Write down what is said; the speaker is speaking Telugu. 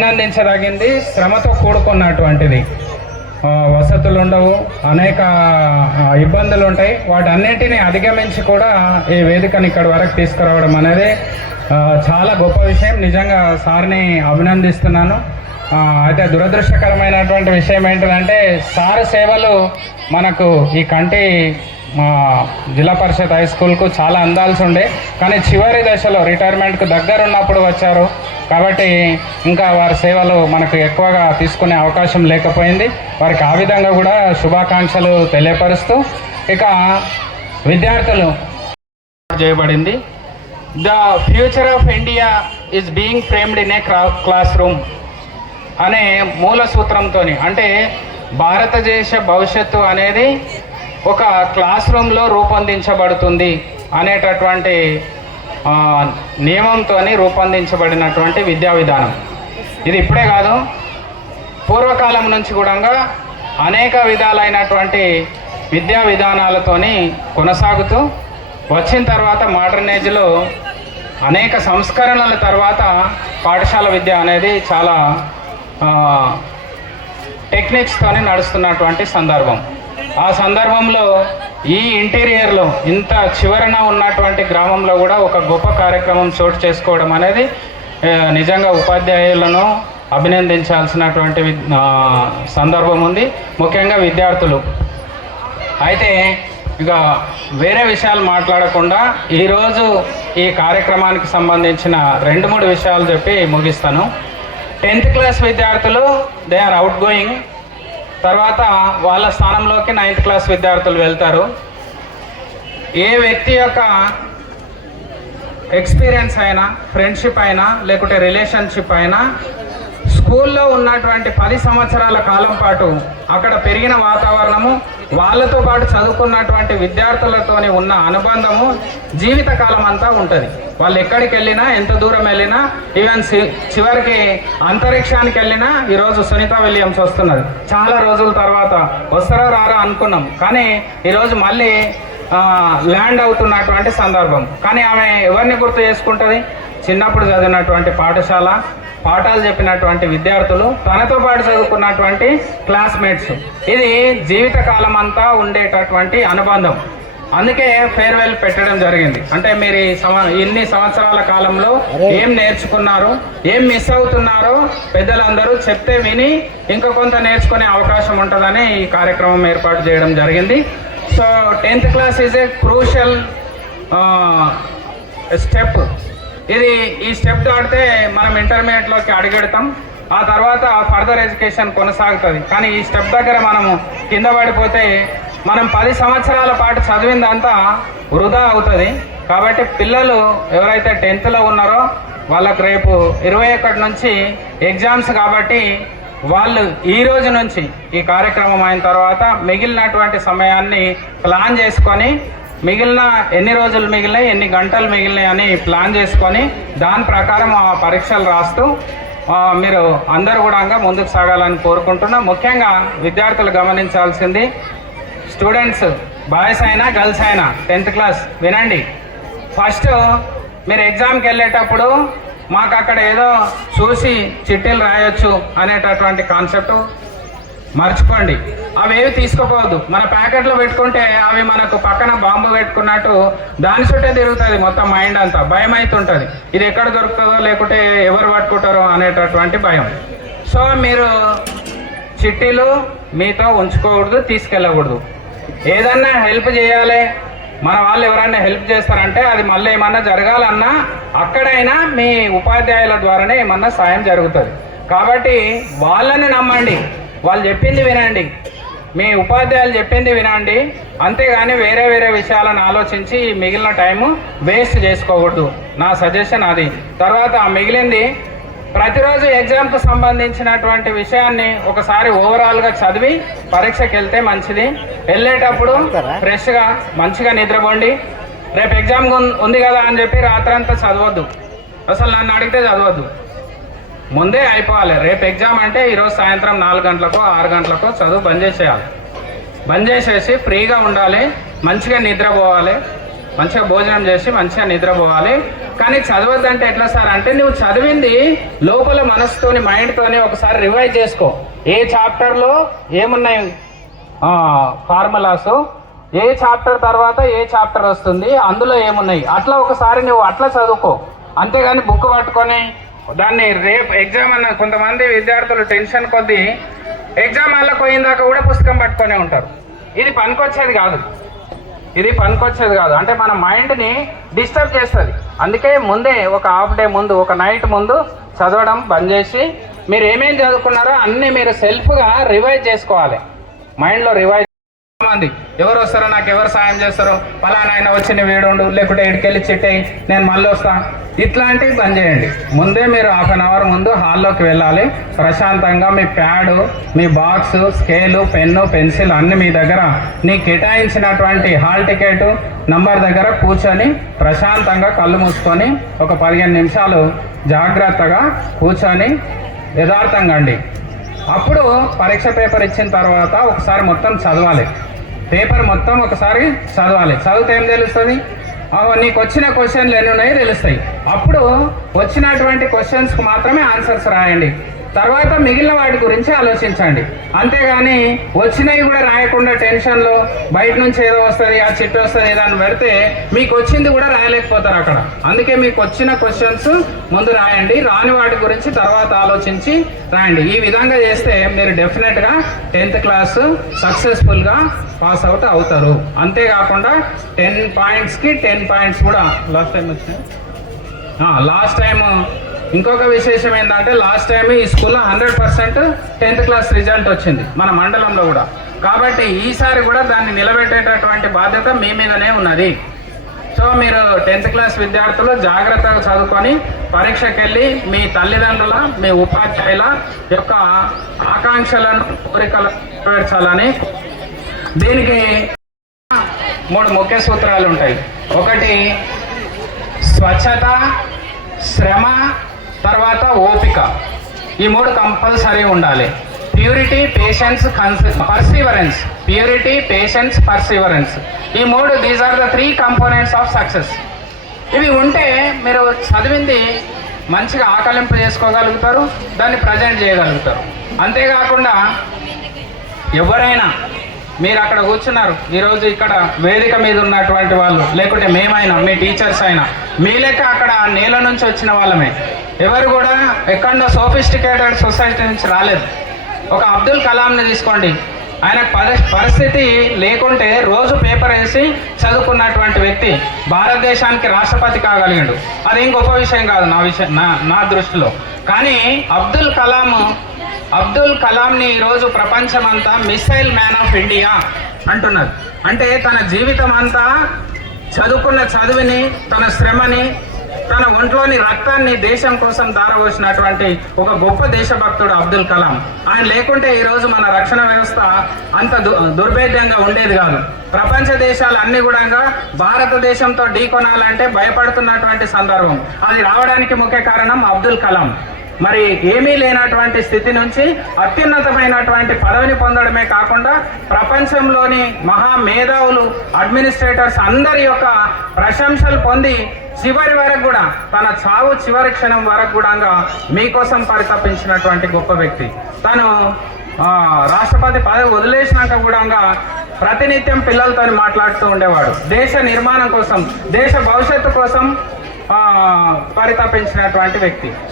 అభినందించదగింది శ్రమతో కూడుకున్నటువంటిది. వసతులు ఉండవు అనేక ఇబ్బందులు ఉంటాయి వాటన్నిటిని అధిగమించి కూడా ఈ వేదికను ఇక్కడ వరకు తీసుకురావడం అనేది చాలా గొప్ప విషయం. నిజంగా సార్ని అభినందిస్తున్నాను. అయితే దురదృష్టకరమైనటువంటి విషయం ఏంటంటే సార్ సేవలు మనకు ఈ కంటి మా జిల్లా పరిషత్ హై స్కూల్కు చాలా అందాల్సి ఉండే. కానీ చివరి దశలో రిటైర్మెంట్కు దగ్గర ఉన్నప్పుడు వచ్చారు. కాబట్టి ఇంకా వారి సేవలు మనకు ఎక్కువగా తీసుకునే అవకాశం లేకపోయింది. వారికి ఆ విధంగా కూడా శుభాకాంక్షలు తెలియపరుస్తూ ఇక విద్యార్థులు చేయబడింది. The future of India is being framed in a classroom అనే మూల సూత్రంతో అంటే భారతదేశ భవిష్యత్తు అనేది ఒక క్లాస్ రూమ్లో రూపొందించబడుతుంది అనేటటువంటి ఆ, నియమంతో రూపొందించబడినటువంటి విద్యా విధానం. ఇది ఇప్పుడే కాదు. పూర్వకాలం నుంచి కూడా అనేక విధాలైనటువంటి విద్యా విధానాలతోని కొనసాగుతూ వచ్చిన తర్వాత మోడర్న్ ఏజ్లో అనేక సంస్కరణల తర్వాత పాఠశాల విద్య అనేది చాలా టెక్నిక్స్తోని నడుస్తున్నటువంటి సందర్భం. ఆ సందర్భంలో ఈ ఇంటీరియర్లో ఇంత చివరన ఉన్నటువంటి గ్రామంలో కూడా ఒక గొప్ప కార్యక్రమం చోటు చేసుకోవడం అనేది నిజంగా ఉపాధ్యాయులను అభినందించాల్సినటువంటి సందర్భం ఉంది. ముఖ్యంగా విద్యార్థులు. అయితే ఇక వేరే విషయాలు మాట్లాడకుండా ఈరోజు ఈ కార్యక్రమానికి సంబంధించిన రెండు మూడు విషయాలు చెప్పి ముగిస్తాను. టెన్త్ క్లాస్ విద్యార్థులు దే ఆర్ అవుట్ గోయింగ్. తర్వాత వాళ్ళ స్థానంలోకి నైన్త్ క్లాస్ విద్యార్థులు వెళ్తారు. ఏ వ్యక్తి యొక్క ఎక్స్పీరియన్స్ అయినా ఫ్రెండ్షిప్ అయినా లేకుంటే రిలేషన్షిప్ అయినా స్కూల్లో ఉన్నటువంటి పది సంవత్సరాల కాలం పాటు అక్కడ పెరిగిన వాతావరణము వాళ్ళతో పాటు చదువుకున్నటువంటి విద్యార్థులతోనే ఉన్న అనుబంధము జీవితకాలం అంతా ఉంటుంది. వాళ్ళు ఎక్కడికి వెళ్ళినా ఎంత దూరం వెళ్ళినా ఈవెన్ చివరికి అంతరిక్షానికి వెళ్ళినా ఈరోజు సునీత విలియమ్స్ వస్తున్నది చాలా రోజుల తర్వాత వస్తారా రారా అనుకున్నాం. కానీ ఈరోజు మళ్ళీ ల్యాండ్ అవుతున్నటువంటి సందర్భం. కానీ ఆమె ఎవరిని గుర్తు చేసుకుంటుంది? చిన్నప్పుడు చదివినటువంటి పాఠశాల పాఠాలు చెప్పినటువంటి విద్యార్థులు తనతో పాటు చదువుకున్నటువంటి క్లాస్మేట్స్ ఇది జీవితకాలం అంతా ఉండేటటువంటి అనుబంధం. అందుకే ఫేర్వెల్ పెట్టడం జరిగింది. అంటే మీరు ఈ సంవ ఇన్ని సంవత్సరాల కాలంలో ఏం నేర్చుకున్నారు ఏం మిస్ అవుతున్నారో పెద్దలందరూ చెప్తే విని ఇంకా కొంత నేర్చుకునే అవకాశం ఉంటుందని ఈ కార్యక్రమం ఏర్పాటు చేయడం జరిగింది. So tenth class is a crucial step ఇది ఈ స్టెప్ దాటితే మనం ఇంటర్మీడియట్లోకి అడుగెడతాం. ఆ తర్వాత ఫర్దర్ ఎడ్యుకేషన్ కొనసాగుతుంది. కానీ ఈ స్టెప్ దగ్గర మనము కింద పడిపోతే మనం పది సంవత్సరాల పాటు చదివిందంతా వృధా అవుతుంది. కాబట్టి పిల్లలు ఎవరైతే టెన్త్లో ఉన్నారో వాళ్ళకు రేపు ఇరవై ఒకటి నుంచి ఎగ్జామ్స్ కాబట్టి వాళ్ళు ఈ రోజు నుంచి ఈ కార్యక్రమం అయిన తర్వాత మిగిలినటువంటి సమయాన్ని ప్లాన్ చేసుకొని మిగిలిన ఎన్ని రోజులు మిగిలినాయి ఎన్ని గంటలు మిగిలినాయి అని ప్లాన్ చేసుకొని దాని ప్రకారం ఆ పరీక్షలు రాస్తూ మీరు అందరూ కూడా ముందుకు సాగాలని కోరుకుంటున్నా. ముఖ్యంగా విద్యార్థులు గమనించాల్సింది స్టూడెంట్స్ బాయ్స్ అయినా గర్ల్స్ అయినా టెన్త్ క్లాస్ వినండి. ఫస్ట్ మీరు ఎగ్జామ్కి వెళ్ళేటప్పుడు మాకు అక్కడ ఏదో చూసి చిట్టీలు రాయొచ్చు అనేటటువంటి కాన్సెప్ట్. మర్చిపోండి. అవి ఏవి తీసుకోపోవద్దు. మన ప్యాకెట్లో పెట్టుకుంటే అవి మనకు పక్కన బాంబు పెట్టుకున్నట్టు దాని చుట్టే తిరుగుతుంది మొత్తం మైండ్ అంతా. భయం అవుతుంటుంది ఇది ఎక్కడ దొరుకుతుందో లేకుంటే ఎవరు పట్టుకుంటారో అనేటటువంటి భయం. సో మీరు చిట్టీలు మీతో ఉంచుకోకూడదు తీసుకెళ్ళకూడదు. ఏదన్నా హెల్ప్ చేయాలి. మన వాళ్ళు ఎవరైనా హెల్ప్ చేస్తారంటే అది మళ్ళీ ఏమన్నా జరగాలన్నా అక్కడైనా మీ ఉపాధ్యాయుల ద్వారానే ఏమన్నా సాయం జరుగుతుంది. కాబట్టి వాళ్ళని నమ్మండి. వాళ్ళు చెప్పింది వినండి. మీ ఉపాధ్యాయులు చెప్పింది వినండి. అంతేగాని వేరే వేరే విషయాలను ఆలోచించి మిగిలిన టైము వేస్ట్ చేసుకోకూడదు. నా సజెషన్ అది. తర్వాత ఆ మిగిలింది ప్రతిరోజు ఎగ్జామ్కు సంబంధించినటువంటి విషయాన్ని ఒకసారి ఓవరాల్గా చదివి పరీక్షకి వెళ్తే మంచిది. వెళ్ళేటప్పుడు ఫ్రెష్గా మంచిగా నిద్రపోండి. రేపు ఎగ్జామ్ ఉంది కదా అని చెప్పి రాత్రంతా చదవద్దు. అసలు నన్ను అడిగితే చదవద్దు. ముందే అయిపోవాలి. రేపు ఎగ్జామ్ అంటే ఈరోజు సాయంత్రం నాలుగు గంటలకో ఆరు గంటలకో చదువు బంద్ చేసేయాలి. బంద్ చేసేసి ఫ్రీగా ఉండాలి మంచిగా నిద్రపోవాలి మంచిగా భోజనం చేసి మంచిగా నిద్రపోవాలి. కానీ చదవద్దంటే ఎట్లా సార్ అంటే నువ్వు చదివింది లోపల మనసుతోని మైండ్తోని ఒకసారి రివైజ్ చేసుకో. ఏ చాప్టర్లో ఏమున్నాయి? ఫార్ములాస్. ఏ చాప్టర్ తర్వాత ఏ చాప్టర్ వస్తుంది? అందులో ఏమున్నాయి? అట్లా ఒకసారి నువ్వు అట్లా చదువుకో. అంతేగాని బుక్ పట్టుకొని దాన్ని రేపు ఎగ్జామ్ అన్న కొంతమంది విద్యార్థులు టెన్షన్ కొద్దీ ఎగ్జామ్ అలా పోయిందాక కూడా పుస్తకం పట్టుకొనే ఉంటారు. ఇది పనికొచ్చేది కాదు. ఇది పనికొచ్చేది కాదు. అంటే మన మైండ్ని డిస్టర్బ్ చేస్తుంది. అందుకే ముందే ఒక హాఫ్ డే ముందు ఒక నైట్ ముందు చదవడం బంద్ చేసి మీరు ఏమేమి చదువుకున్నారో అన్నీ మీరు సెల్ఫ్గా రివైజ్ చేసుకోవాలి. మైండ్లో రివైజ్ మంది ఎవరు వస్తారో నాకు ఎవరు సాయం చేస్తారో ఫలానా ఆయన వచ్చిన వీడుండు లేకుంటే ఇడికెళ్ళి చెట్టేయి నేను మళ్ళీ వస్తాను ఇట్లాంటివి బంద్ చేయండి. ముందే మీరు హాఫ్ అన్ అవర్ ముందు హాల్లోకి వెళ్ళాలి. ప్రశాంతంగా మీ ప్యాడు మీ బాక్స్ స్కేలు పెన్ను పెన్సిల్ అన్ని మీ దగ్గర. నీ కేటాయించినటువంటి హాల్ టికెట్ నంబర్ దగ్గర కూర్చొని ప్రశాంతంగా కళ్ళు మూసుకొని ఒక పదిహేను నిమిషాలు జాగ్రత్తగా కూర్చొని యథార్థంగా అండి. అప్పుడు పరీక్ష పేపర్ ఇచ్చిన తర్వాత ఒకసారి మొత్తం చదవాలి. పేపర్ మొత్తం ఒకసారి చదవాలి. చదివితే ఏం తెలుస్తుంది? అహో నీకు వచ్చిన క్వశ్చన్లు ఎన్ని ఉన్నాయో తెలుస్తాయి. అప్పుడు వచ్చినటువంటి క్వశ్చన్స్కి మాత్రమే ఆన్సర్స్ రాయండి. తర్వాత మిగిలిన వాటి గురించి ఆలోచించండి. అంతేగాని వచ్చినవి కూడా రాయకుండా టెన్షన్లో బయట నుంచి ఏదో వస్తుంది ఆ చిట్టు వస్తుంది ఏదో అని పెడితే మీకు వచ్చింది కూడా రాయలేకపోతారు అక్కడ. అందుకే మీకు వచ్చిన క్వశ్చన్స్ ముందు రాయండి రాని వాటి గురించి తర్వాత ఆలోచించి రాయండి. ఈ విధంగా చేస్తే మీరు డెఫినెట్గా టెన్త్ క్లాస్ సక్సెస్ఫుల్గా పాస్ అవుట్ అవుతారు. అంతేకాకుండా టెన్ పాయింట్స్కి టెన్ పాయింట్స్ కూడా. లాస్ట్ టైం వచ్చింది? లాస్ట్ టైం ఇంకొక విశేషం ఏంటంటే లాస్ట్ టైం ఈ స్కూల్లో hundred percent tenth class result వచ్చింది మన మండలంలో కూడా. కాబట్టి ఈసారి కూడా దాన్ని నిలబెట్టేటటువంటి బాధ్యత మీ మీదనే ఉన్నది. సో మీరు టెన్త్ క్లాస్ విద్యార్థులు జాగ్రత్తగా చదువుకొని పరీక్షకి వెళ్ళి మీ తల్లిదండ్రుల మీ ఉపాధ్యాయుల యొక్క ఆకాంక్షలను కోరికలను నెరవేర్చాలని దీనికి మూడు ముఖ్య సూత్రాలు ఉంటాయి. ఒకటి స్వచ్ఛత శ్రమ తర్వాత ఓపిక. ఈ మూడు కంపల్సరీ ఉండాలి. Purity patience perseverance. Purity patience perseverance. ఈ మూడు these are the three components of success ఇవి ఉంటే మీరు చదివింది మంచిగా ఆకలింపు చేసుకోగలుగుతారు దాన్ని ప్రజెంట్ చేయగలుగుతారు. అంతేకాకుండా ఎవరైనా మీరు అక్కడ కూర్చున్నారు ఈరోజు ఇక్కడ వేదిక మీద ఉన్నటువంటి వాళ్ళు లేకుంటే మేమైనా మీ టీచర్స్ అయినా మీ లెక్క అక్కడ నేల నుంచి వచ్చిన వాళ్ళమే. ఎవరు కూడా ఎక్కడో సోఫిస్టికేటెడ్ సొసైటీ నుంచి రాలేదు. ఒక అబ్దుల్ కలాంని తీసుకోండి. ఆయన పరిస్థితి లేకుంటే రోజు పేపర్ వేసి చదువుకున్నటువంటి వ్యక్తి భారతదేశానికి రాష్ట్రపతి కాగలిగాడు. అది ఇంకొక విషయం కాదు నా విషయం నా నా దృష్టిలో. కానీ అబ్దుల్ కలాం అబ్దుల్ కలాంని ఈరోజు ప్రపంచమంతా మిసైల్ మ్యాన్ ఆఫ్ ఇండియా అంటున్నారు. అంటే తన జీవితం అంతా చదువుకున్న చదువుని తన శ్రమని తన ఒంట్లోని రక్తాన్ని దేశం కోసం దారవోసినటువంటి ఒక గొప్ప దేశభక్తుడు అబ్దుల్ కలాం. ఆయన లేకుంటే ఈరోజు మన రక్షణ వ్యవస్థ అంత దు దుర్భేద్యంగా ఉండేది కాదు. ప్రపంచ దేశాలు అన్ని కూడా భారతదేశంతో ఢీకొనాలంటే భయపడుతున్నటువంటి సందర్భం. అది రావడానికి ముఖ్య కారణం అబ్దుల్ కలాం. మరి ఏమీ లేనటువంటి స్థితి నుంచి అత్యున్నతమైనటువంటి పదవిని పొందడమే కాకుండా ప్రపంచంలోని మహా మేధావులు అడ్మినిస్ట్రేటర్స్ అందరి యొక్క ప్రశంసలు పొంది చివరి వరకు కూడా తన చావు చివరి క్షణం వరకు కూడా మీకోసం పరితపించినటువంటి గొప్ప వ్యక్తి. తను రాష్ట్రపతి పదవి వదిలేసినాక కూడా ప్రతినిత్యం పిల్లలతో మాట్లాడుతూ ఉండేవాడు. దేశ నిర్మాణం కోసం దేశ భవిష్యత్తు కోసం పరితపించినటువంటి వ్యక్తి.